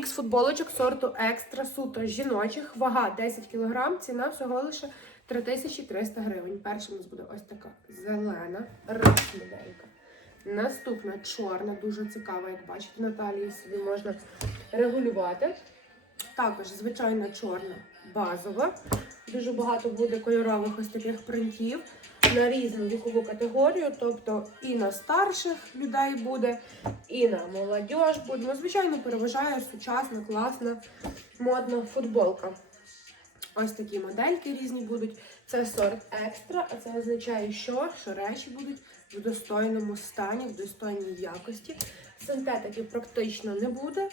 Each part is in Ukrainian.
Мікс футболочок сорту екстра суто жіночих, вага 10 кг, ціна всього лише 3300 гривень. Перша у нас буде ось така зелена, раз. Наступна чорна, дуже цікава, як бачите, на талії собі можна регулювати. Також звичайна чорна базова. Дуже багато буде кольорових ось таких принтів на різну вікову категорію, тобто і на старших людей буде, і на молодь буде. Ну, звичайно, переважає сучасна, класна, модна футболка. Ось такі модельки різні будуть. Це сорт екстра, а це означає, що, що речі будуть в достойному стані, в достойній якості. Синтетики практично не буде.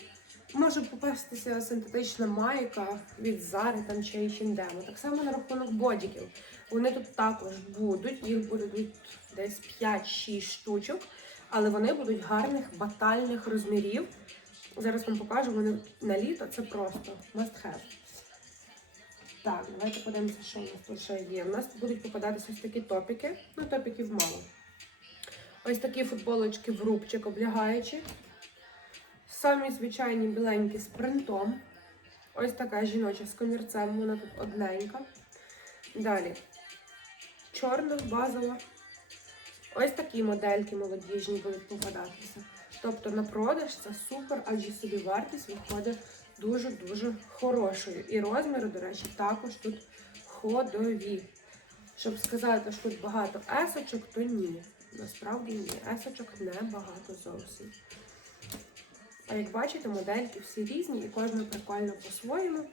Може попастися синтетична майка від Зари там чи H&M. Так само на рахунок бодіків. Вони тут також будуть, їх буде тут десь 5-6 штучок, але вони будуть гарних батальних розмірів. Зараз вам покажу, вони на літо це просто must have. Так, давайте подивимося, що у нас тут ще є. У нас будуть попадатися ось такі топіки, ну топіків мало. Ось такі футболочки в рубчик облягаючі. Самі звичайні біленькі з принтом. Ось така жіноча з комірцем, вона тут одненька. Далі. Чорна, базова. Ось такі модельки молодіжні будуть попадатися. Тобто на продаж це супер, адже собі вартість виходить дуже-дуже хорошою. І розміри, до речі, також тут ходові. Щоб сказати, що тут багато есочок, то ні. Насправді ні. Есочок не багато зовсім. А як бачите, модельки всі різні і кожна прикольна по-своєму.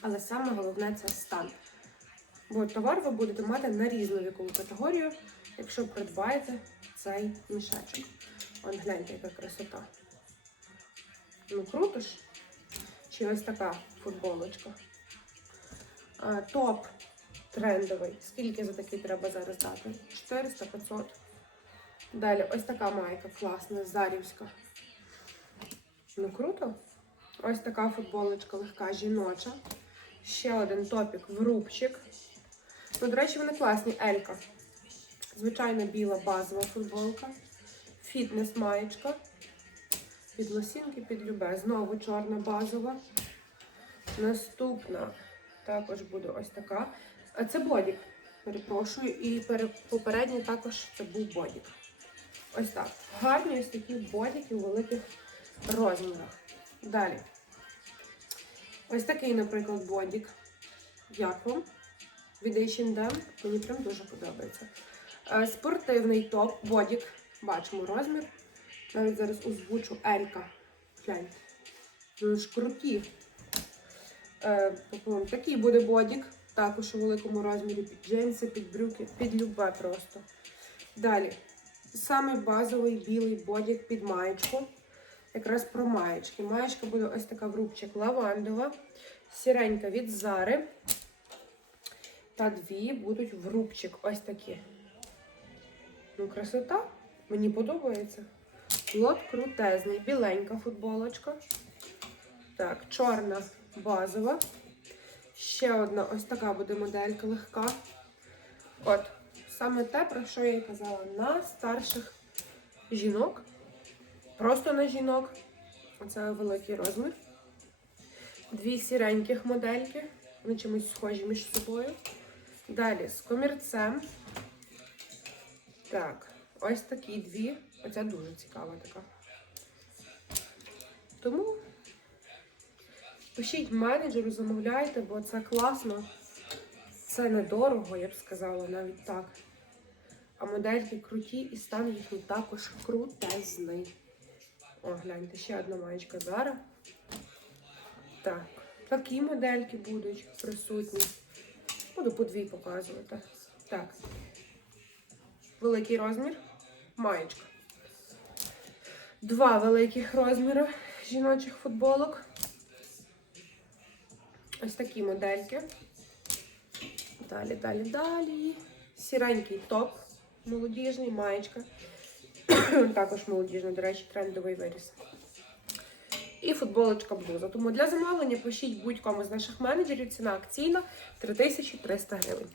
Але саме головне це стан. Бо товар ви будете мати на різну вікову категорію, якщо придбаєте цей мішечок. От гляньте, яка красота. Ну, круто ж. Чи ось така футболочка. А, топ трендовий. Скільки за такий треба зараз дати? 400-500. Далі ось така майка класна, зарівська. Ну круто. Ось така футболочка легка жіноча. Ще один топік в рубчик. Ну, до речі, вони класні. Елька. Звичайна біла базова футболка. Фітнес маєчка. Під лосінки, під любе. Знову чорна базова. Наступна також буде ось така. А це бодік. Перепрошую. І пере- попередній також це був бодік. Ось так. Гарні ось такі бодіки у великих розмірах. Далі. Ось такий, наприклад, бодік. Як вам? Від H&M. Мені прям дуже подобається. Е, Спортивний топ, бодік. Бачимо розмір. Навіть зараз озвучу Елька. Ну ж круті. Е, такий буде бодік. Також у великому розмірі під джинси, під брюки, під любе просто. Далі. Самий базовий білий бодік під маєчку. Якраз про маєчки. Маєчка буде ось така в рубчик лавандова, сіренька від Зари. Та дві будуть в рубчик ось такі. Ну, красота. Мені подобається. Лот крутезний, біленька футболочка. Так, чорна базова. Ще одна ось така буде моделька легка. От, саме те, про що я і казала, на старших жінок. Просто на жінок. Оце великий розмір. Дві сіреньких модельки. Вони чимось схожі між собою. Далі з комірцем. Так, ось такі дві. Оця дуже цікава така. Тому пишіть менеджеру, замовляйте, бо це класно. Це недорого, я б сказала, навіть так. А модельки круті і стан їхній також крутезний. О, гляньте, ще одна маєчка Зара. Так, такі модельки будуть присутні. Буду по дві показувати. Так. Великий розмір. Маєчка. Два великих розміри жіночих футболок. Ось такі модельки. Далі, далі, далі. Сіренький топ. Молодіжний, маєчка. Також молодіжний, до речі, трендовий виріс. І футболочка блуза. Тому для замовлення пишіть будь-кому з наших менеджерів. Ціна акційна 3300 гривень.